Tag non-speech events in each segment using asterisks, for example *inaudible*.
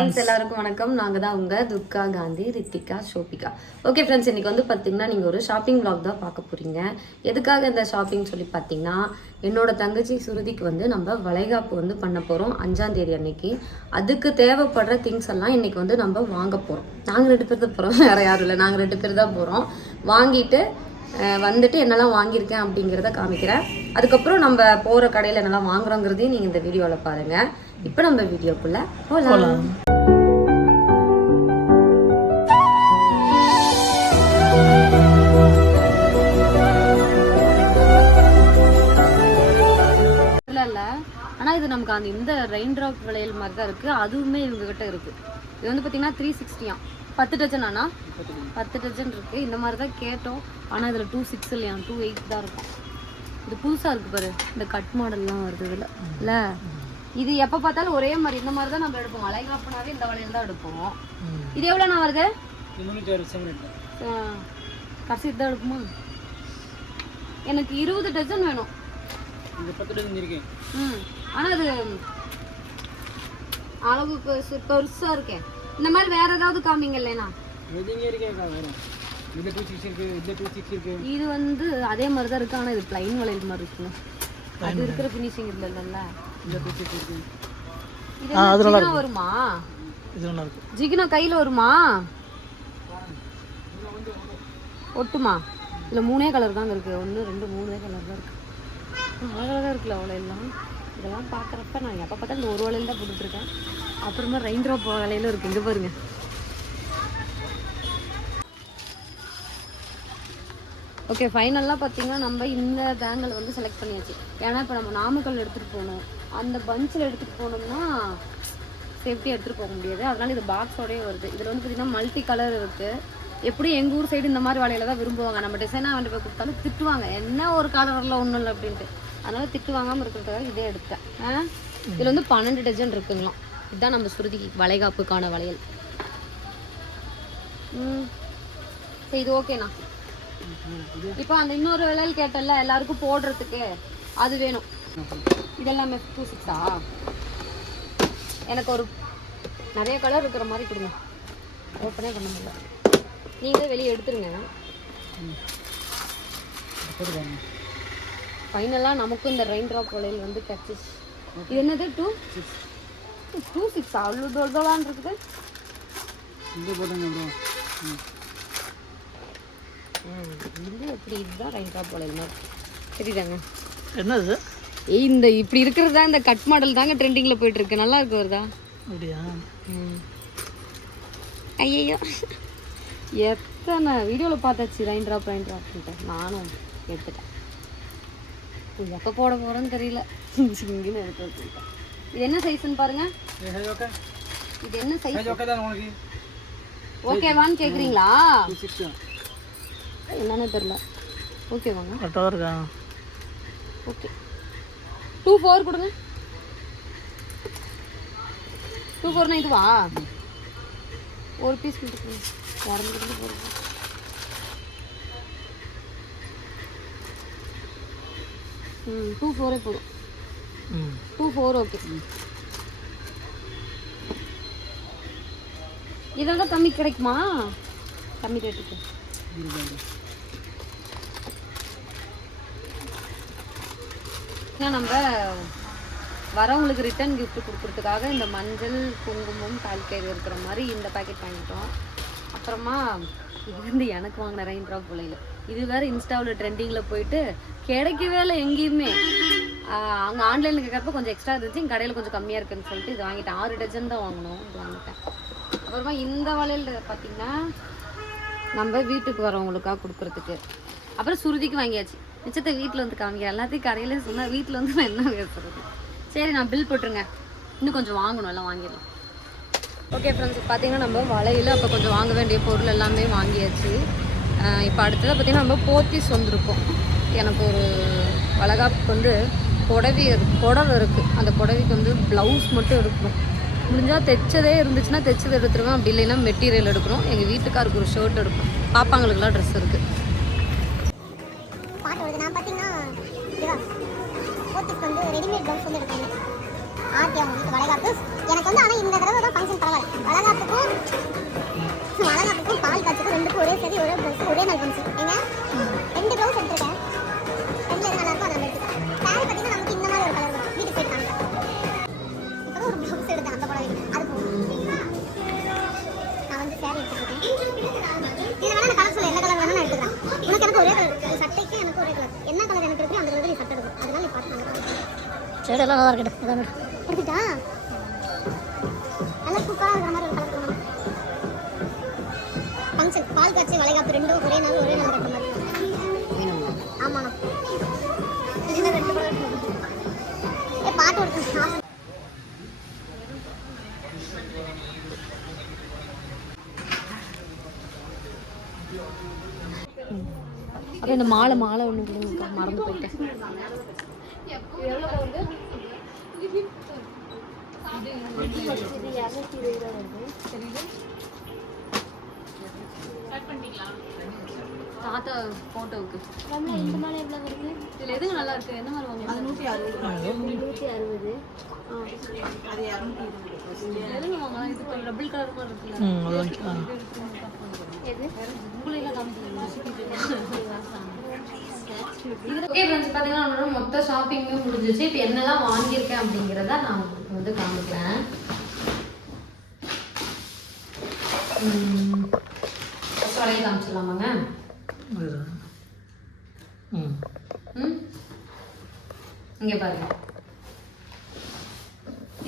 Friends எல்லாருக்கும் வணக்கம். நாங்கள் தான் உங்கள் துர்கா காந்தி ரித்திகா ஷோபிகா. ஓகே ஃப்ரெண்ட்ஸ் இன்னைக்கு வந்து பார்த்தீங்கன்னா நீங்கள் ஒரு ஷாப்பிங் vlog தான் பார்க்க போகிறீங்க எதுக்காக இந்த ஷாப்பிங் சொல்லி பார்த்தீங்கன்னா என்னோட தங்கச்சி சுருதிக்கு வந்து நம்ம வளைகாப்பு வந்து பண்ண போகிறோம் அஞ்சாம் தேதி அன்னைக்கு. அதுக்கு தேவைப்படுற திங்ஸ் எல்லாம் இன்னைக்கு வந்து நம்ம வாங்க போகிறோம் நாங்கள் ரெண்டு பேர் தான் போகிறோம் வேறு யாரும் இல்லை. நாங்கள் ரெண்டு பேர் தான் போகிறோம் வாங்கிட்டு வந்துட்டு என்னெல்லாம் வாங்கியிருக்கேன் அப்படிங்கிறத காமிக்கிறேன். அதுக்கப்புறம் நம்ம போகிற கடையில் என்னெல்லாம் வாங்குறோங்கிறதையும் நீங்கள் இந்த வீடியோவில் பாருங்கள் இப்போ நம்ம வீடியோக்குள்ளே போகலாம் ஆனால் நமக்கு அந்த இந்த ரெயின் ட்ராப் விளையல் மாதிரி தான் இருக்குது அதுவுமே இவங்க கிட்ட இருக்குது இது வந்து பார்த்தீங்கன்னா த்ரீ சிக்ஸ்டியா பத்து டஜன் ஆனா? பத்து டஜன் இருக்குது இந்த மாதிரி தான் கேட்டோம். ஆனால் இதில் டூ சிக்ஸ் இல்லையா? டூ எயிட் தான் இருக்கும். இது புதுசாக இருக்குது பாரு. இந்த கட் மாடல்லாம் வருது இதில் இல்லை? இது எப்போ பார்த்தாலும் ஒரே மாதிரி. இந்த மாதிரி தான் நம்ம எடுப்போம். அலைகாப்புனாவே இந்த வளையல் தான் எடுப்போம். இது எவ்வளோண்ணா வருது? ஆ, கடைசி தான் எடுக்குமா எனக்கு இருபது டஜன் வேணும். ம். ஆனால் அது அளவு பெருசு- பெருசா இருக்கேன் இந்த மாதிரி வேற ஏதாவது காமிங்க இல்லைனா. இது வந்து அதே மாதிரி தான் இருக்கு ஆனால் இது பிளைன் வளையல் மாதிரி இருக்குங்க அது இருக்கிற ஃபினிஷிங் இல்லை இல்லைல்ல வருமா? இது நல்லா இருக்கு. ஜிகினா கையில வருமா? ஒட்டுமா? இதுல மூணே கலர் தாங்க இருக்கு. ஒன்று ரெண்டு மூணே கலர் தான் இருக்கு. அழகாக இருக்குல்ல அவ்வளோ எல்லாம் இதெல்லாம் பார்க்குறப்ப நான் எப்போ பார்த்தா இந்த ஒரு வளையல் தான் போட்டுட்ருக்கேன். அப்புறமா ரெயின் ட்ராப் வளையலும் இருக்கு. இங்கே பாருங்க. ஓகே ஃபைனலாக பார்த்தீங்கன்னா நம்ம இந்த பேங்கில் வந்து செலக்ட் பண்ணியாச்சு. ஏன்னா இப்போ நம்ம நாமக்கல் எடுத்துகிட்டு போகணும். அந்த பஞ்சில் எடுத்துகிட்டு போனோம்னா சேஃப்டியாக எடுத்துகிட்டு போக முடியாது. அதனால் இது பாக்ஸோடய வருது. இதில் வந்து பார்த்தீங்கன்னா மல்டி கலர் இருக்குது எப்படியும் எங்கள் ஊர் சைடு இந்த மாதிரி வலையில தான் விரும்புவாங்க. நம்ம டிசைனாக வந்துட்டு போய் கொடுத்தாலும் திட்டுவாங்க. என்ன ஒரு கலரில் ஒன்றும் இல்லை அப்படின்ட்டு. அதனால திட்டு வாங்காமல் இருக்கிறதுக்காக இதே எடுத்தேன். ஆ? இதில் வந்து பன்னெண்டு டஜன் இருக்குங்களாம். இதுதான் நம்ம சுருதிக்கு வளைகாப்புக்கான வளையல். ம். சரி, இது ஓகேண்ணா இப்போ அந்த இன்னொரு வளையல் கேட்டல எல்லாருக்கும் போடுறதுக்கு அது வேணும். இதெல்லாமே டூ சிக்ஸா எனக்கு ஒரு நிறைய கலர் இருக்கிற மாதிரி கொடுங்க. ஓப்பனே பண்ண முடியல. நீங்களே வெளியே எடுத்துருங்க. ஃபைனலாக நமக்கும் இந்த ரெயின் ட்ராப் வளையல் வந்து கிடச்சிச்சு இது என்னது டூ டூ சிக்ஸ் அவ்வளோ தொல்தோலான் இருக்குது. ம், இது எப்படி? இதுதான் ரெயின் ட்ராப் வளையல் மாதிரி. தெரியுதாங்க? என்னது? இந்த இப்படி இருக்கிறது? தான் இந்த கட் மாடல் தாங்க ட்ரெண்டிங்கில் போயிட்டு இருக்கு நல்லா இருக்கு வருதா? அப்படியா? ஐயோ எத்தனை வீடியோவில் பார்த்தாச்சு ரைன் ட்ராப் ரைன் ட்ராப்ன்ட்டு நானும் எடுத்துட்டேன். எப்போ போட போகிறேன்னு தெரியல. இங்கேன்னு எடுத்து வச்சுருக்கேன். இது என்ன சைஸ்ன்னு பாருங்க. இது என்ன சைஸ் ஓகேவான்னு கேட்குறீங்களா என்னன்னு தெரில ஓகேவாங்க கரெக்டாக தான் இருக்கா? ஓகே. டூ ஃபோர் கொடுங்க. டூ ஃபோர்னா இதுவா? ஒரு பீஸ் மட்டும் இரநூறு போடுங்க டூ ஃபோரே போதும் டூ ஃபோர் ஓகே இதோட கம்மி கிடைக்குமா? கம்மி ரேட்டுக்கு ஏன்னா நம்ம வரவங்களுக்கு ரிட்டர்ன் gift கொடுக்கறதுக்காக இந்த மஞ்சள் குங்குமம் கால்கயிறு இருக்கிற மாதிரி இந்த பாக்கெட் வாங்கிட்டோம். அப்புறமா இது வந்து எனக்கு வாங்கின ரெயின் ட்ராப் பிள்ளைங்க இது வேற இன்ஸ்டாவில் ட்ரெண்டிங்கில் போயிட்டு கிடைக்கவே இல்லை எங்கேயுமே. அங்கே ஆன்லைனில் கேட்குறப்ப கொஞ்சம் எக்ஸ்ட்ரா இருந்துச்சு. எங்கள் கடையில் கொஞ்சம் கம்மியாக இருக்குன்னு சொல்லிட்டு இது வாங்கிட்டேன். ஆறு டஜன் தான் வாங்கணும் இது வாங்கிட்டேன். அப்புறமா இந்த வளையல் பார்த்தீங்கன்னா நம்ம வீட்டுக்கு வரவங்களுக்காக கொடுக்குறதுக்கு. அப்புறம் சுருதிக்கு வாங்கியாச்சு. மிச்சத்தை வீட்டில் வந்து காமிக்க எல்லாத்தையும் கடையிலே சொன்னால் வீட்டில் வந்து நான் என்ன பேசுறது? சரி நான் பில் போட்டுருங்க. இன்னும் கொஞ்சம் வாங்கணும். எல்லாம் வாங்கிடலாம். ஓகே ஃப்ரெண்ட்ஸ் பார்த்தீங்கன்னா நம்ம வலையில் அப்போ கொஞ்சம் வாங்க வேண்டிய பொருள் எல்லாமே வாங்கியாச்சு. இப்போ அடுத்தது பார்த்தீங்கன்னா நம்ம போத்திஸ் வந்திருக்கோம். எனக்கு ஒரு வளகாப்புக்கு வந்து புடவை புடவை இருக்குது அந்த புடவைக்கு வந்து ப்ளவுஸ் மட்டும் எடுக்கணும். முடிஞ்சால் தைச்சதே இருந்துச்சுன்னா தைச்சது எடுத்துருவேன். அப்படி இல்லைன்னா மெட்டீரியல் எடுக்கணும். எங்கள் வீட்டுக்காருக்கு ஒரு ஷர்ட் எடுக்கணும். பாப்பாங்களுக்குலாம் ட்ரெஸ் இருக்குது ரெடிமேட் ப்ளவுஸ் வந்து எடுக்கணும் ஆர்த்தி அவங்க வளைகாப்பு. எனக்கு வந்து ஆனால் இந்த தடவை தான் ஃபங்க்ஷன் பரவாயில்ல. வளகாப்புக்கும் வளகாப்புக்கும் பால் காய்ச்சுக்கும் ரெண்டுக்கும் ஒரே சரி ஒரே ப்ளவுஸ் ஒரே நாள் ஃபங்க்ஷன் ஏங்க? ரெண்டு ப்ளவுஸ் எடுத்துருக்கேன். சரி எல்லாம் நல்லா இருக்கட்டும் எடுத்துட்டா? நல்லா சூப்பராக இருக்கிற மாதிரி ஒரு கலர் ஃபங்க்ஷன் பால் காய்ச்சி வளைகாப்பு ரெண்டும் ஒரே நாள் ஒரே நாள் கட்டுற அப்புறம் இந்த மாலை மாலை ஒன்று கொடுங்க மறந்து போயிட்டேன். ஸ்டார்ட் பண்ணிட்டீங்களா தாத்தா போட்டோவுக்கு இந்த மாலை எவ்வளோ வருது? இதுல எதுங்க நல்லா இருக்கு? எந்த மாதிரி வாங்கலாம் நூற்றி அறுபது எதுங்க வாங்கலாம் இது இப்போ டபுள் கலர் மாதிரி அது எது? உங்களையெல்லாம் காமிக்கிறீங்களா ஓகே ஃப்ரெண்ட்ஸ் பார்த்தீங்கன்னா நம்மளோட மொத்த ஷாப்பிங்குமே முடிஞ்சிச்சு இப்போ என்னெல்லாம் வாங்கியிருக்கேன் அப்படிங்கிறத நான் உங்களுக்கு வந்து காமிக்கிறேன். வரையும் காமிச்சிடலாமாங்க? இங்கே பாருங்க.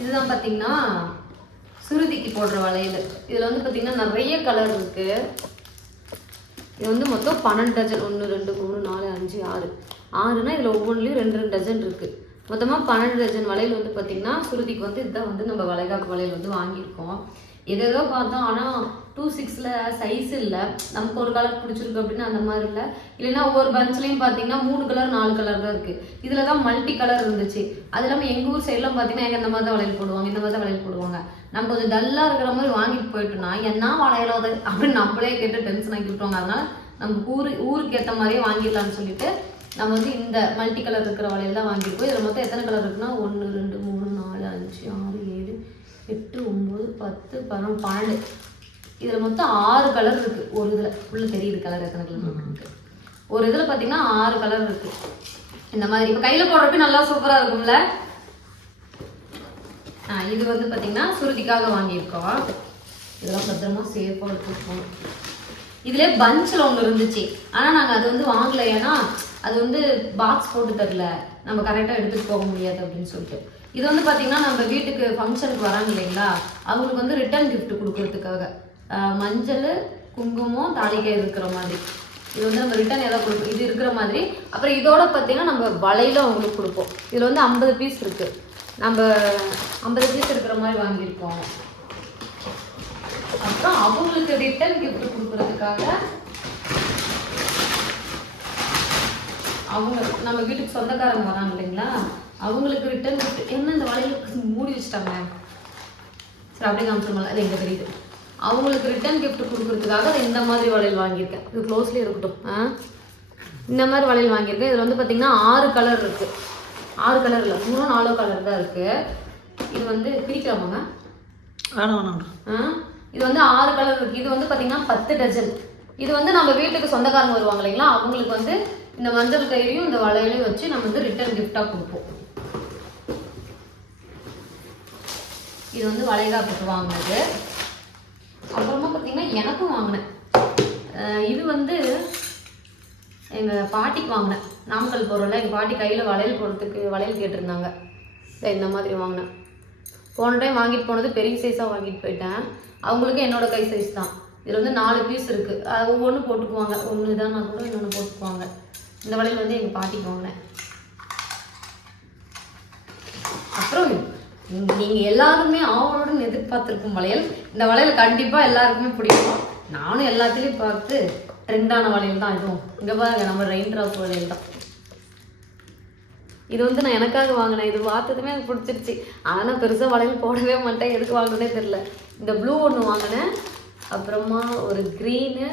இதுதான் பார்த்தீங்கன்னா சுருதிக்கு போடுற வளையல். இதில் வந்து பார்த்தீங்கன்னா நிறைய கலர் இருக்கு. இது வந்து மொத்தம் பன்னெண்டு டஜன் ஒன்று ரெண்டு மூணு நாலு அஞ்சு ஆறு. ஆறுனா இதில் ஒவ்வொன்றுலையும் ரெண்டு ரெண்டு டஜன் இருக்கு. மொத்தமாக பன்னெண்டு டஜன் வளையல் வந்து பார்த்தீங்கன்னா சுருதிக்கு வந்து இதுதான் வந்து நம்ம வளைகாப்பு வளையல் வந்து வாங்கியிருக்கோம். எதேதோ பார்த்தோம். ஆனால் டூ சிக்ஸில் சைஸ் இல்லை. நமக்கு ஒரு கலர் பிடிச்சிருக்கு அப்படின்னு அந்த மாதிரி இல்லை. இல்லைன்னா ஒவ்வொரு பஞ்ச்லேயும் பார்த்தீங்கன்னா மூணு கலர் நாலு கலர் தான் இருக்குது இதில் தான் மல்டி கலர் இருந்துச்சு. அது இல்லாமல் எங்கள் ஊர் சைட்லாம் பார்த்தீங்கன்னா எங்கள் இந்த மாதிரி தான் வளையல் போடுவாங்க இந்த மாதிரி தான் வளையல் போடுவாங்க. நம்ம கொஞ்சம் டல்லாக இருக்கிற மாதிரி வாங்கிட்டு போயிட்டோம்னா என்ன வளையலோ அப்படின்னு நம்மளே கேட்டு டென்ஷன் ஆக்கி விட்டுருவாங்க. அதனால் நம்ம ஊரு ஊருக்கு ஏற்ற மாதிரியே வாங்கிடலாம்னு சொல்லிட்டு நம்ம வந்து இந்த மல்டி கலர் இருக்கிற வளையல் தான் வாங்கியிருக்கோம் இதில் மொத்தம் எத்தனை கலர் இருக்குன்னா ஒன்று ரெண்டு மூணு நாலு அஞ்சு ஆறு எட்டு ஒம்பது பத்து பதினொன்று பன்னெண்டு. இதில் மொத்தம் ஆறு கலர் இருக்குது ஒரு இதில். உள்ள தெரியுது கலர் எத்தனை கலர் இருக்கு ஒரு இதில் பார்த்தீங்கன்னா ஆறு கலர் இருக்குது இந்த மாதிரி. இப்போ கையில் போடுறப்ப நல்லா சூப்பராக இருக்கும்ல? ஆ இது வந்து பார்த்தீங்கன்னா சுருதிக்காக வாங்கியிருக்கோம். இதெல்லாம் பத்திரமா சேஃபாக எடுத்துருக்கோம் இதுலேயே பஞ்சில் ஒன்று இருந்துச்சு. ஆனால் நாங்கள் அது வந்து வாங்கலை. ஏன்னா அது வந்து பாக்ஸ் போட்டு தரல. நம்ம கரெக்டாக எடுத்துகிட்டு போக முடியாது அப்படின்னு சொல்லிட்டு. இது வந்து பார்த்தீங்கன்னா நம்ம வீட்டுக்கு ஃபங்க்ஷனுக்கு வராங்க இல்லைங்களா? அவங்களுக்கு வந்து ரிட்டர்ன் கிஃப்ட் கொடுக்கறதுக்காக. மஞ்சள் குங்குமம் தாலிக்காய் இருக்கிற மாதிரி. இது வந்து நம்ம ரிட்டர்ன் ஏதாவது கொடுப்போம் இது இருக்கிற மாதிரி. அப்புறம் இதோட பார்த்தீங்கன்னா நம்ம வலையில் அவங்களுக்கு கொடுப்போம். இதில் வந்து ஐம்பது பீஸ் இருக்கு. நம்ம ஐம்பது பீஸ் இருக்கிற மாதிரி வாங்கியிருக்கோம். அப்புறம் அவங்களுக்கு ரிட்டர்ன் கிஃப்ட் கொடுக்கறதுக்காக அவங்க நம்ம வீட்டுக்கு சொந்தக்காரங்க வராங்க இல்லைங்களா? அவங்களுக்கு ரிட்டர்ன் gift என்ன இந்த வலையில மூடி வச்சுட்டாங்க? சரி அப்படியே காமிச்சிருமால அது எங்க தெரியுது? அவங்களுக்கு ரிட்டர்ன் gift கொடுக்கறதுக்காக இந்த மாதிரி வளையல் வாங்கியிருக்கேன். இது க்ளோஸ்லேயே இருக்கட்டும். ஆ? இந்த மாதிரி வளையல் வாங்கியிருக்கேன். இதில் வந்து பார்த்தீங்கன்னா ஆறு கலர் இருக்கு. ஆறு கலர் இல்லை மூணோ நாலோ கலர் தான் இருக்கு. இது வந்து பிரிக்கலாமாங்க? ஆ, இது வந்து ஆறு கலர் இருக்கு. இது வந்து பாத்தீங்கன்னா பத்து டஜன் இது வந்து நம்ம வீட்டுக்கு சொந்தக்காரங்க வருவாங்க இல்லைங்களா? அவங்களுக்கு வந்து இந்த மஞ்சள் கயிறையும் இந்த வளையலையும் வச்சு நம்ம வந்து ரிட்டர்ன் கிஃப்டா கொடுப்போம். இது வந்து வளைகாப்புக்கு வாங்கினது. அப்புறமா பார்த்தீங்கன்னா எனக்கும் வாங்கினேன். இது வந்து எங்கள் பாட்டிக்கு வாங்கினேன். நாமக்கல் போகிறோம்ல எங்கள் பாட்டி கையில் வளையல் போடுறதுக்கு வளையல் கேட்டிருந்தாங்க. சரி, இந்த மாதிரி வாங்கினேன். போன டைம் வாங்கிட்டு போனது பெரிய சைஸாக வாங்கிட்டு போயிட்டேன். அவங்களுக்கு என்னோடய கை சைஸ் தான். இதில் வந்து நாலு பீஸ் இருக்குது அது ஒவ்வொன்று போட்டுக்குவாங்க. ஒன்று இதானா கூட இன்னொன்று போட்டுக்குவாங்க. இந்த வளையல் வந்து எங்கள் பாட்டிக்கு வாங்கினேன் அப்புறம் நீங்க- எல்லாருமே ஆவலுடன் எதிர்பார்த்திருக்கும் வளையல். இந்த வளையல் கண்டிப்பா எல்லாருக்குமே பிடிக்கும். நானும் எல்லாத்துலேயும் பார்த்து ட்ரெண்டான வளையல் தான் இதுவும். இங்க பாருங்க நம்ம ரெயின் ட்ராப் வளையல் தான். இது வந்து நான் எனக்காக வாங்கினேன். இது பார்த்ததுமே எனக்கு பிடிச்சிருச்சு. ஆனால் பெருசாக வளையல் போடவே மாட்டேன். எதுக்கு வாங்கினே தெரில இந்த ப்ளூ ஒன்று வாங்கினேன். அப்புறமா ஒரு க்ரீனு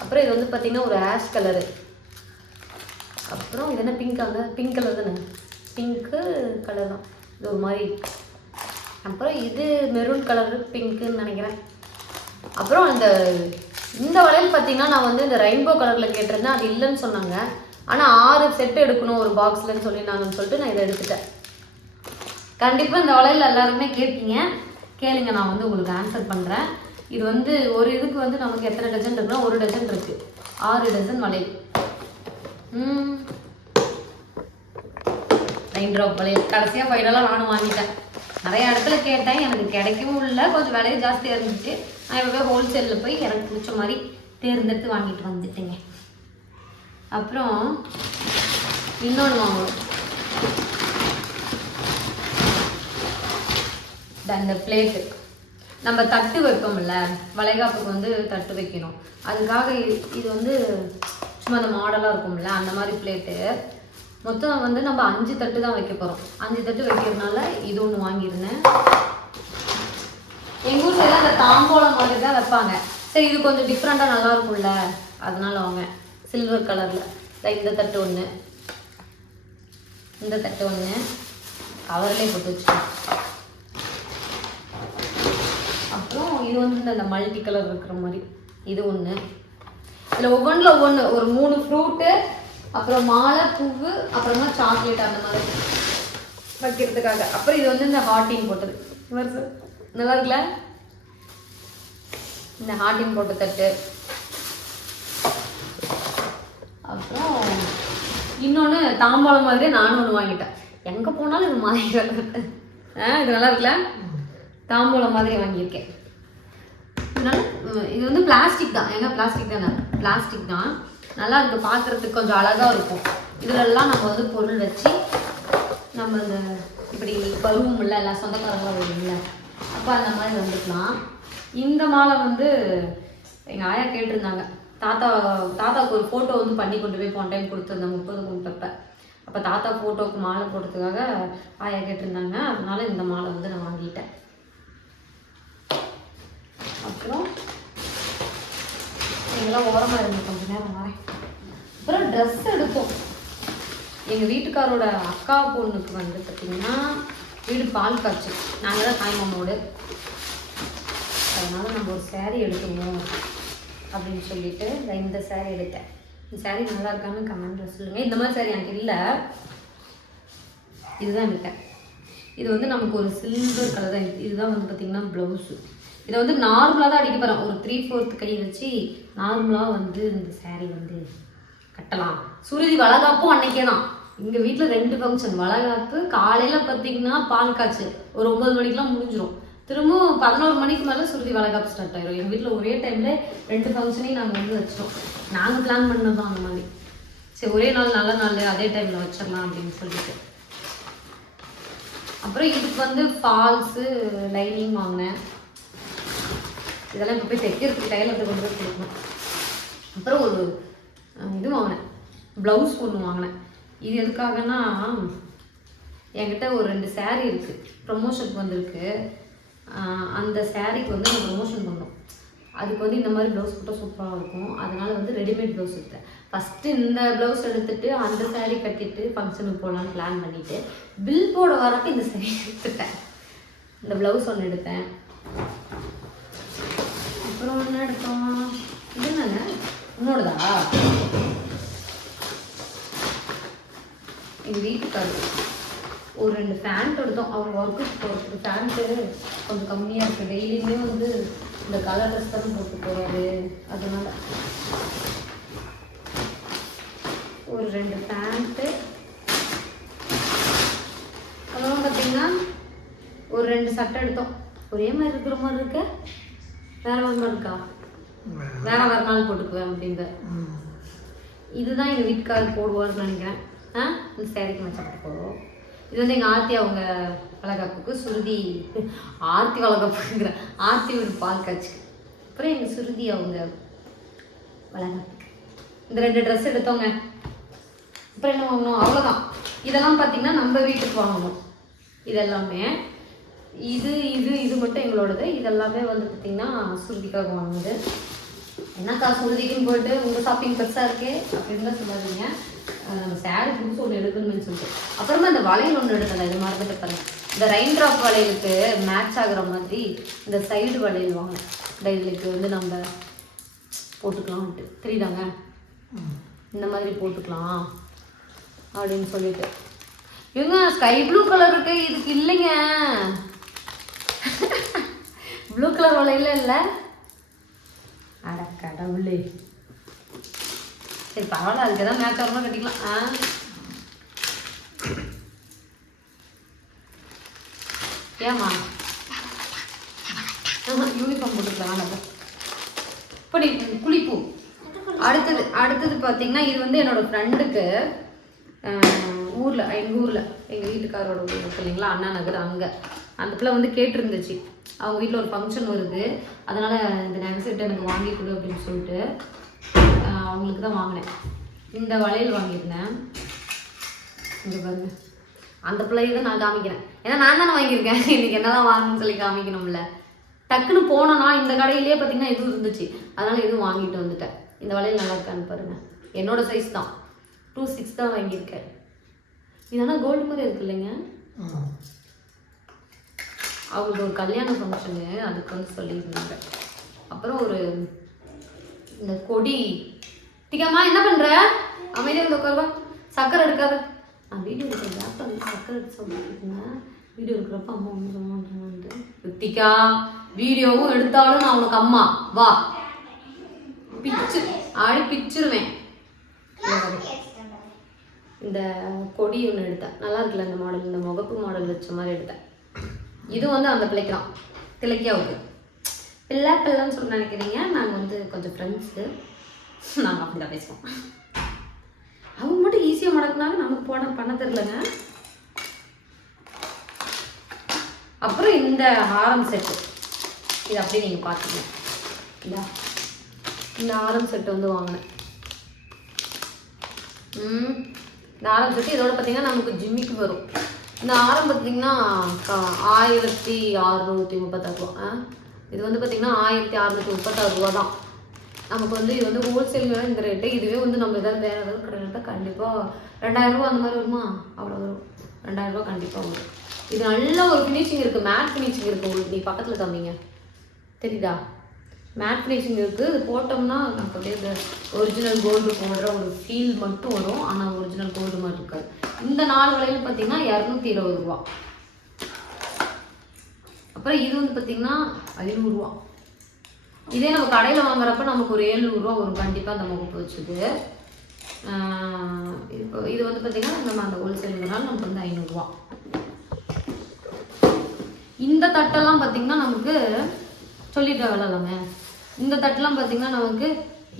அப்புறம் இது வந்து பார்த்தீங்கன்னா ஒரு ஆஷ் கலரு அப்புறம் இது என்ன பிங்க் பிங்காங்க பிங்க் கலர் தானே? பிங்க்கு கலர் தான். இது ஒரு மாதிரி. அப்புறம் இது மெரூன் கலரு பிங்க்குன்னு நினைக்கிறேன். அப்புறம் அந்த இந்த வளையல் பார்த்தீங்கன்னா நான் வந்து இந்த ரெயின்போ கலரில் கேட்டிருந்தேன் அது இல்லைன்னு சொன்னாங்க. ஆனால் ஆறு செட் எடுக்கணும் ஒரு பாக்ஸ்லன்னு சொல்லியிருந்தாங்கன்னு சொல்லிட்டு நான் இதை எடுத்துட்டேன். கண்டிப்பாக இந்த வளையல் எல்லாருமே கேட்பீங்க கேளுங்க நான் வந்து உங்களுக்கு ஆன்சர் பண்ணுறேன் இது வந்து ஒரு இதுக்கு வந்து நமக்கு எத்தனை டஜன் இருக்குன்னா ஒரு டஜன் இருக்குது ஆறு டஜன் வளையல். ம் ட்ராப் கடைசியாக ஃபைனலாக நானும் வாங்கிட்டேன். நிறைய இடத்துல கேட்டேன் எனக்கு கிடைக்கவும் இல்லை. கொஞ்சம் விலையும் ஜாஸ்தியாக இருந்துச்சு. நான் இப்போ போய் ஹோல்சேலில் போய் எனக்கு பிடிச்ச மாதிரி தேர்ந்தெடுத்து வாங்கிட்டு வந்துட்டேங்க. அப்புறம் இன்னொன்று வாங்கணும் இந்த- அந்த பிளேட்டு நம்ம தட்டு வைப்போம்ல வளைகாப்புக்கு வந்து தட்டு வைக்கணும். அதுக்காக இது- இது வந்து சும்மா அந்த மாடலாக இருக்கும்ல அந்த மாதிரி பிளேட்டு மொத்தம் வந்து நம்ம அஞ்சு தட்டு தான் வைக்க போகிறோம் அஞ்சு தட்டு வைக்கிறதுனால இது ஒன்று வாங்கியிருந்தேன். எங்கள் ஊர் சைடில் அந்த தாம்போலம் மாதிரி தான் வைப்பாங்க. சரி இது கொஞ்சம் டிஃப்ரெண்ட்டாக நல்லா இருக்கும்ல. அதனால வாங்க. சில்வர் கலரில் இந்த தட்டு ஒன்று இந்த தட்டு ஒன்று கவர்லேயே போட்டு வச்சுக்கோங்க அப்புறம் இது வந்து இந்த மல்டி கலர் இருக்கிற மாதிரி. இது ஒன்று இதில் ஒவ்வொன்றில் ஒவ்வொன்று ஒரு மூணு ஃப்ரூட்டு அப்புறம் மாலை பூவு அப்புறமா சாக்லேட் அந்த மாதிரி. வைக்கிறதுக்காக. அப்புறம் இது வந்து இந்த ஹாட்டின் போட்டது. நல்லா இருக்குல்ல? இந்த ஹாட்டின் போட்ட தட்டு. அப்புறம் இன்னொன்று தாம்பாளம் மாதிரி நானும் ஒன்று வாங்கிட்டேன். எங்கே போனாலும் இது மாதிரி ஆ இது நல்லா இருக்குல்ல? தாம்பூலம் மாதிரி வாங்கியிருக்கேன். இதனால இது வந்து பிளாஸ்டிக் தான். எங்க பிளாஸ்டிக் தானே? பிளாஸ்டிக் தான். நல்லா இருக்குது பார்க்குறதுக்கு கொஞ்சம் அழகாக இருக்கும். இதுலெல்லாம் நம்ம வந்து பொருள் வச்சு நம்ம இந்த இப்படி வருவோம்ல எல்லாம் சொந்தக்காரங்களாம் வருவோம்ல அப்போ அந்த மாதிரி வந்துக்கலாம். இந்த மாலை வந்து எங்கள் ஆயா கேட்டிருந்தாங்க. தாத்தா தாத்தாவுக்கு ஒரு ஃபோட்டோ வந்து பண்ணி கொண்டு போய் போன டைம் கொடுத்துருந்தேன் முப்பது கும்பிட்டப்ப அப்போ தாத்தா ஃபோட்டோவுக்கு மாலை போடுறதுக்காக ஆயா கேட்டிருந்தாங்க. அதனால இந்த மாலை வந்து நான் வாங்கிட்டேன். அப்புறம் இதெல்லாம் ஓரமாக இருந்து கொஞ்ச நேரம் வரேன். அப்புறம் ட்ரெஸ் எடுத்தோம் எங்கள் வீட்டுக்காரோட அக்கா பொண்ணுக்கு வந்து பார்த்தீங்கன்னா வீடு பால் காய்ச்சி நாங்கள் தான் தாய்மாமோடு அதனால் நம்ம ஒரு சேரீ எடுக்கணும் அப்படின்னு சொல்லிட்டு இந்த இந்த எடுத்தேன். இந்த சேரீ நல்லா இருக்கான்னு கமெண்ட்ல சொல்லுங்கள் இந்த மாதிரி சேரீ எனக்கு இல்லை. இதுதான் எடுத்தேன். இது வந்து நமக்கு ஒரு சில்வர் கலர் தான். இதுதான் வந்து பார்த்திங்கன்னா ப்ளவுஸு இதை வந்து நார்மலாக தான் அடிக்க போகிறேன் ஒரு த்ரீ ஃபோர்த் கை வச்சு நார்மலாக வந்து இந்த saree வந்து கட்டலாம். சுருதி வளகாப்பும் அன்னைக்கே தான். எங்கள் வீட்டில் ரெண்டு ஃபங்க்ஷன் வளகாப்பு காலையில் பார்த்தீங்கன்னா பால் காய்ச்சு ஒரு ஒம்பது மணிக்கெலாம் முடிஞ்சிடும் திரும்பவும் பதினோரு மணிக்கு மேலே சுருதி வளகாப்பு ஸ்டார்ட் ஆயிரும். எங்கள் வீட்டில் ஒரே டைமில் ரெண்டு ஃபங்க்ஷனையும் நாங்கள் வந்து வச்சிட்டோம். நாங்கள் பிளான் பண்ணதான் அந்த மாதிரி. சரி ஒரே நாள் நல்ல நாள் அதே டைமில் வச்சிடலாம் அப்படின்னு சொல்லிட்டு. அப்புறம் இதுக்கு வந்து ஃபால்ஸு லைனிங் வாங்கினேன். இதெல்லாம் இப்போ போய் தைக்கிறதுக்கு டைலர்கிட்ட கொண்டு போய் கொடுக்கணும். அப்புறம் ஒரு இது வாங்கினேன். ப்ளவுஸ் ஒன்று வாங்கினேன். இது எதுக்காகன்னா என்கிட்ட ஒரு ரெண்டு சேரீ இருக்குது ப்ரமோஷனுக்கு வந்திருக்கு. அந்த சாரீக்கு வந்து நான் ப்ரொமோஷன் பண்ணோம். அதுக்கு வந்து இந்த மாதிரி ப்ளவுஸ் போட்டால் சூப்பராக இருக்கும். அதனால் வந்து ரெடிமேட் ப்ளவுஸ் எடுத்தேன். ஃபஸ்ட்டு இந்த ப்ளவுஸ் எடுத்துட்டு அந்த saree கட்டிட்டு ஃபங்க்ஷனுக்கு போகலான்னு பிளான் பண்ணிவிட்டு பில் போட வரப்போ இந்த saree எடுத்துட்டேன். இந்த ப்ளவுஸ் ஒன்று எடுத்தேன். அப்புறம் என்ன எடுத்தோம். இது உன்னோடதா எங்கள் வீட்டுக்காரர் ஒரு ரெண்டு ஃபேண்ட் எடுத்தோம். அவங்க ஒர்க்குக்கு போகிறதுக்கு ஃபேண்ட்டு கொஞ்சம் கம்மியாக இருக்குது டெய்லியுமே வந்து இந்த கலர் ட்ரெஸ் தான் போட்டு போகிறாரு அதனால ஒரு ரெண்டு பேண்ட்டு அப்புறம் பார்த்தீங்கன்னா ஒரு ரெண்டு சட்டை எடுத்தோம். ஒரே மாதிரி இருக்கிற மாதிரி இருக்க. வேற ஒரு மாதிரி இருக்கா? வேற. வேற நாள் போட்டுக்குவேன் அப்படின்ற இதுதான் எங்கள் வீட்டுக்காரர் போடுவார்னு நினைக்கிறேன். ஆ? இந்த சேரீக்கு மச்சம் போட்டு போடுவோம் இது வந்து எங்கள் ஆர்த்தி அவங்க வளகாப்புக்கு சுருதி ஆர்த்தி வளகாப்புங்கிற ஆர்த்தி வீடு பால் காய்ச்சிக்கு. அப்புறம் எங்கள் சுருதி அவங்க வளகாப்புக்கு. இந்த ரெண்டு ட்ரெஸ் எடுத்தோங்க. அப்புறம் என்ன வாங்கணும்? அவ்வளோதான் இதெல்லாம் பார்த்தீங்கன்னா நம்ம வீட்டுக்கு வாங்கணும். இதெல்லாமே இது இது இது மட்டும் எங்களோடது. இதெல்லாமே வந்து பார்த்தீங்கன்னா சுருதிக்காக வாங்குனது. என்னக்கா சுருதிக்குன்னு போயிட்டு உங்கள் ஷாப்பிங் பெருசாக இருக்கே? அப்படின்னு தான் சொல்லாதீங்க. நம்ம சேரீ புதுசு ஒன்று எடுக்கணும்னு சொல்லிட்டு. அப்புறமா இந்த வளையல் ஒன்று எடுத்தல இது மாதிரி பாருங்க இந்த ரெயின் ட்ராப் வளையலுக்கு மேட்ச் ஆகுற மாதிரி இந்த சைடு வளையல் இந்த இதுக்கு வந்து நம்ம போட்டுக்கலாம்ட்டு. தெரியுதாங்க? இந்த மாதிரி போட்டுக்கலாம் அப்படின்னு சொல்லிட்டு. இவங்க ஸ்கை ப்ளூ கலர் இருக்கு. இதுக்கு இல்லைங்க. *laughs* ப்ளூ கலர் வளையல இல்லை? அட கடவுளே. சரி பரவாயில்ல அதுக்கு எதாவது மேட்ச் வரமா கட்டிக்கலாம். ஆ. ஏமா யூனிஃபார்ம் போட்டுக்கலாம் நம்ம இப்படி குளிப்பூ. அடுத்தது அடுத்தது பார்த்தீங்கன்னா இது வந்து என்னோட ஃப்ரெண்டுக்கு ஊரில் எங்கள் ஊரில் எங்கள் வீட்டுக்காரோட ஊர் இருக்கு இல்லைங்களா? அண்ணா நகர் அங்கே. அந்த பிள்ளை வந்து கேட்டிருந்துச்சு. அவங்க வீட்டில் ஒரு ஃபங்க்ஷன் வருது. அதனால் இந்த நகை எனக்கு வாங்கி கொடு அப்படின்னு சொல்லிட்டு அவங்களுக்கு தான் வாங்கினேன். இந்த வளையல் வாங்கியிருந்தேன். இங்கே பாருங்க. அந்த பிள்ளையை தான் நான் காமிக்கிறேன். ஏன்னா நான் தானே வாங்கியிருக்கேன். *laughs* இன்றைக்கி என்னதான் வாங்கணும்னு சொல்லி காமிக்கணும்ல. டக்குன்னு போனோன்னா இந்த கடையிலேயே பார்த்தீங்கன்னா இதுவும் இருந்துச்சு. அதனால் இதுவும் வாங்கிட்டு வந்துட்டேன். இந்த வளையல் நல்லா இருக்கான்னு பாருங்கள் என்னோடய சைஸ் தான். டூ சிக்ஸ் தான் வாங்கியிருக்கேன். இது ஆனால் கோல்டு மாதிரி இருக்கு இல்லைங்க? அவங்களுக்கு ஒரு கல்யாண ஃபங்க்ஷனு அதுக்கு வந்து சொல்லியிருந்தாங்க. அப்புறம் ஒரு இந்த கொடி. டிக்காமா என்ன பண்ணுற அமைதியாக வந்து உட்காருவா சக்கரை எடுக்காத. நான் வீடியோ எடுக்கிற கேப்ல வந்து சக்கரை எடுத்து சொல்லியிருந்தேன். வீடியோ எடுக்கிறப்ப அம்மா ஒன்று மாட்டேன் ரித்திகா வீடியோவும் எடுத்தாலும் நான் உனக்கு அம்மா. வா. பிச்சு ஆடி பிச்சிருவேன். இந்த கொடி ஒன்று எடுத்தேன். நல்லா இருக்குல்ல இந்த மாடல் இந்த முகப்பு மாடல் வச்ச மாதிரி எடுத்தேன். இது வந்து அந்த பிள்ளைக்கு தான் திளைக்கியாவுக்கு பிள்ளை பிள்ளைன்னு சொல்லி நினைக்கிறீங்க? நாங்கள் வந்து கொஞ்சம் ஃப்ரெண்ட்ஸு நாங்கள் அப்படி தான் பேசுவோம். அவங்க மட்டும் ஈஸியாக மடக்குனாங்க நமக்கு போட பண்ண தெரிலங்க அப்புறம் இந்த ஆரம் செட்டு இது அப்படியே நீங்கள் பார்த்தீங்க இதா இந்த ஆரம் செட்டு வந்து வாங்கினேன். ம். இந்த ஆரம் செட்டு இதோட பார்த்தீங்கன்னா நமக்கு ஜிம்மிக்கு வரும். இந்த ஆரம் பார்த்தீங்கன்னா கா- ஆயிரத்தி அறுநூற்றி முப்பத்தாறு ரூபா. ஆ? இது வந்து பார்த்தீங்கன்னா ஆயிரத்தி அறுநூற்றி முப்பத்தாறு ரூபா தான். நமக்கு வந்து இது வந்து ஹோல்சேல் வேலை இந்த ரேட்டு இதுவே வந்து நம்ம ஏதாவது வேறு ஏதாவது கடையில் கண்டிப்பாக ரெண்டாயிரம் ரூபா அந்த மாதிரி வருமா? அவ்வளோ வரும். ரெண்டாயிரம் ரூபா கண்டிப்பாக வரும். இது நல்ல ஒரு ஃபினிஷிங் இருக்குது மேட் ஃபினிஷிங் இருக்குது உங்களுக்கு. நீ பக்கத்தில் தம்பிங்க தெரியுதா? மேட் ஃபினிஷிங் இருக்குது இது போட்டோம்னா நமக்கு அப்படியே இந்த ஒரிஜினல் கோல்டு போடுற ஒரு ஃபீல் மட்டும் வரும். ஆனால் ஒரிஜினல் கோல்டு மாதிரி இருக்காது. இந்த நாலு விலையில் பார்த்தீங்கன்னா இரநூத்தி இருபது ரூபா. அப்புறம் இது வந்து பார்த்தீங்கன்னா ஐநூறுரூவா இதே நம்ம கடையில் வாங்குறப்ப நமக்கு ஒரு ஏழ்நூறுரூவா வரும். கண்டிப்பாக அந்த முகப்பு வச்சுது இது இப்போ இது வந்து பார்த்தீங்கன்னா நம்ம அந்த ஹோல்சேலுங்கிறனால நமக்கு வந்து ஐநூறுரூவா இந்த தட்டெல்லாம் பார்த்தீங்கன்னா நமக்கு சொல்லிட்டு விளாட்லாமே இந்த தட்டெலாம் பார்த்தீங்கன்னா நமக்கு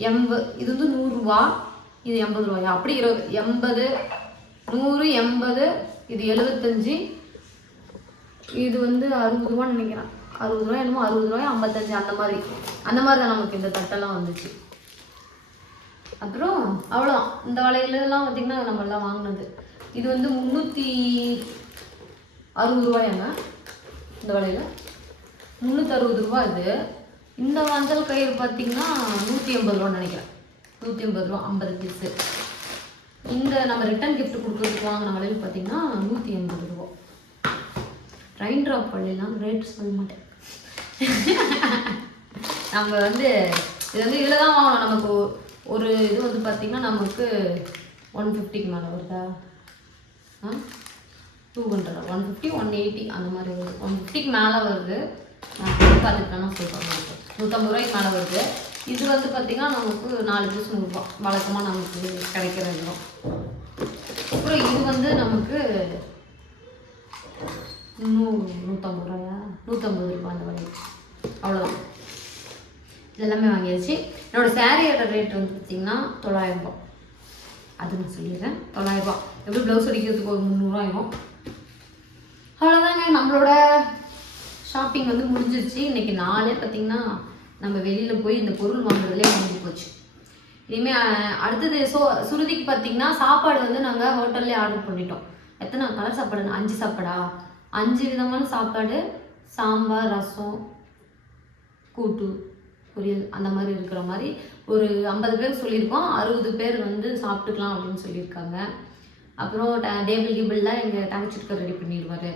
எண்பது இது வந்து நூறுரூவா இது எண்பது ரூபாயா? அப்படி இருபது எண்பது நூறு எண்பது இது எழுபத்தஞ்சி இது வந்து அறுபது ரூபான்னு நினைக்கிறேன். அறுபது ரூபாய் என்னமோ அறுபது ரூபாய் ஐம்பத்தஞ்சு அந்த மாதிரி. அந்த மாதிரி தான் நமக்கு இந்த தட்டெல்லாம் வந்துச்சு. அப்புறம் அவ்வளோதான் இந்த வளையலெல்லாம் பார்த்திங்கன்னா நம்ம எல்லாம் வாங்கினது. இது வந்து முந்நூற்றி அறுபது ரூபாயாங்க இந்த வளையல். முந்நூற்றி அறுபது ரூபா இது. இந்த மஞ்சள் கயிறு பார்த்தீங்கன்னா நூற்றி எண்பது ரூபான்னு நினைக்கிறேன். நூற்றி எண்பது ரூபா ஐம்பது பீஸு இந்த நம்ம ரிட்டர்ன் கிஃப்ட் கொடுக்குறதுக்கு வாங்கின வளையல் பார்த்தீங்கன்னா நூற்றி எண்பது ரூபா. ட்ரைன் ட்ராப் வளையலாம் ரேட் சொல்ல மாட்டேன். நம்ம வந்து இது வந்து இதில் தான் வாங்கணும். நமக்கு ஒரு இது வந்து பார்த்திங்கன்னா நமக்கு ஒன் ஃபிஃப்டிக்கு மேலே வருதா? ஆ? Two hundred one fifty one eighty அந்த மாதிரி வருது. ஒன் ஃபிஃப்டிக்கு மேலே வருது. நான் போய் நூற்றம்பது ரூபாய்க்கு மேலே வருது. இது வந்து பார்த்திங்கன்னா நமக்கு நாலு ஜூஸ் நூறுபா. வழக்கமாக நமக்கு கிடைக்கிற இதுதான். அப்புறம் இது வந்து நமக்கு நூ நூற்றம்பது ரூபாயா? நூற்றம்பது ரூபா அந்த வழி அவ்வளோதான் இது எல்லாமே வாங்கியாச்சு என்னோடய சாரியோட ரேட் வந்து பார்த்தீங்கன்னா தொள்ளாயிரம் ரூபாய் அது நான் சொல்லிடுறேன். தொள்ளாயிரம் எப்படி ப்ளவுஸ் அடிக்கிறதுக்கு ஒரு முந்நூறுரூவாயிடும் அவ்வளோதாங்க நம்மளோட ஷாப்பிங் வந்து முடிஞ்சிருச்சு. இன்னைக்கு நாளே பார்த்தீங்கன்னா நம்ம வெளியில் போய் இந்த பொருள் வாங்குறதுலேயே முடிஞ்சு போச்சு. இனிமேல் அடுத்தது ஸோ சுருதிக்கு பார்த்தீங்கன்னா சாப்பாடு வந்து நாங்கள் ஹோட்டல்லே ஆர்டர் பண்ணிட்டோம். எத்தனை கலர் சாப்பாடு? அஞ்சு சாப்பாடா? அஞ்சு விதமான சாப்பாடு. சாம்பார் ரசம் கூட்டு பொரியல் அந்த மாதிரி இருக்கிற மாதிரி ஒரு ஐம்பது பேர் சொல்லியிருக்கோம். அறுபது பேர் வந்து சாப்பிட்டுக்கலாம் அப்படின்னு சொல்லியிருக்காங்க. அப்புறம் டேபிள் கிபிள்லாம் எங்கள் தங்கச்சிட்டு ரெடி பண்ணிடுவார்.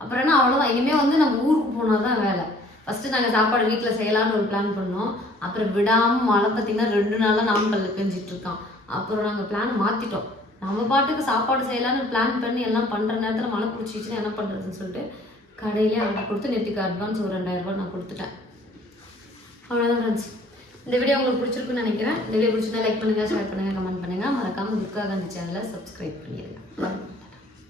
அப்புறம் என்ன அவ்வளோதான் இனிமேல் வந்து நம்ம ஊருக்கு போனால் தான் வேலை. ஃபஸ்ட்டு நாங்கள் சாப்பாடு வீட்டில் செய்யலாம்னு ஒரு பிளான் பண்ணோம். அப்புறம் விடாமல் மழை பார்த்தீங்கன்னா ரெண்டு நாளாக நாமக்கல்ல பெஞ்சிட்டு இருக்கான். அப்புறம் நாங்கள் பிளான் மாற்றிட்டோம் நம்ம பாட்டுக்கு சாப்பாடு செய்யலாம்னு பிளான் பண்ணி எல்லாம் பண்ணுற நேரத்தில் மழை பிடிச்சிச்சுன்னா என்ன பண்ணுறதுன்னு சொல்லிட்டு கடையிலே ஆர்டர் கொடுத்து நெட்டுக்கு அட்வான்ஸ் ஒரு ரெண்டாயிரம் ரூபாய் நான் கொடுத்துட்டேன். அவ்வளோதான் ஃப்ரெண்ட்ஸ் இந்த வீடியோ உங்களுக்கு பிடிச்சிருக்குன்னு நினைக்கிறேன். இந்த வீடியோ பிடிச்சிருந்தா லைக் பண்ணுங்கள் ஷேர் பண்ணுங்கள் கமெண்ட் பண்ணுங்கள் மறக்காமல் புக்காக அந்த சேனலை சப்ஸ்கிரைப் பண்ணிடுங்க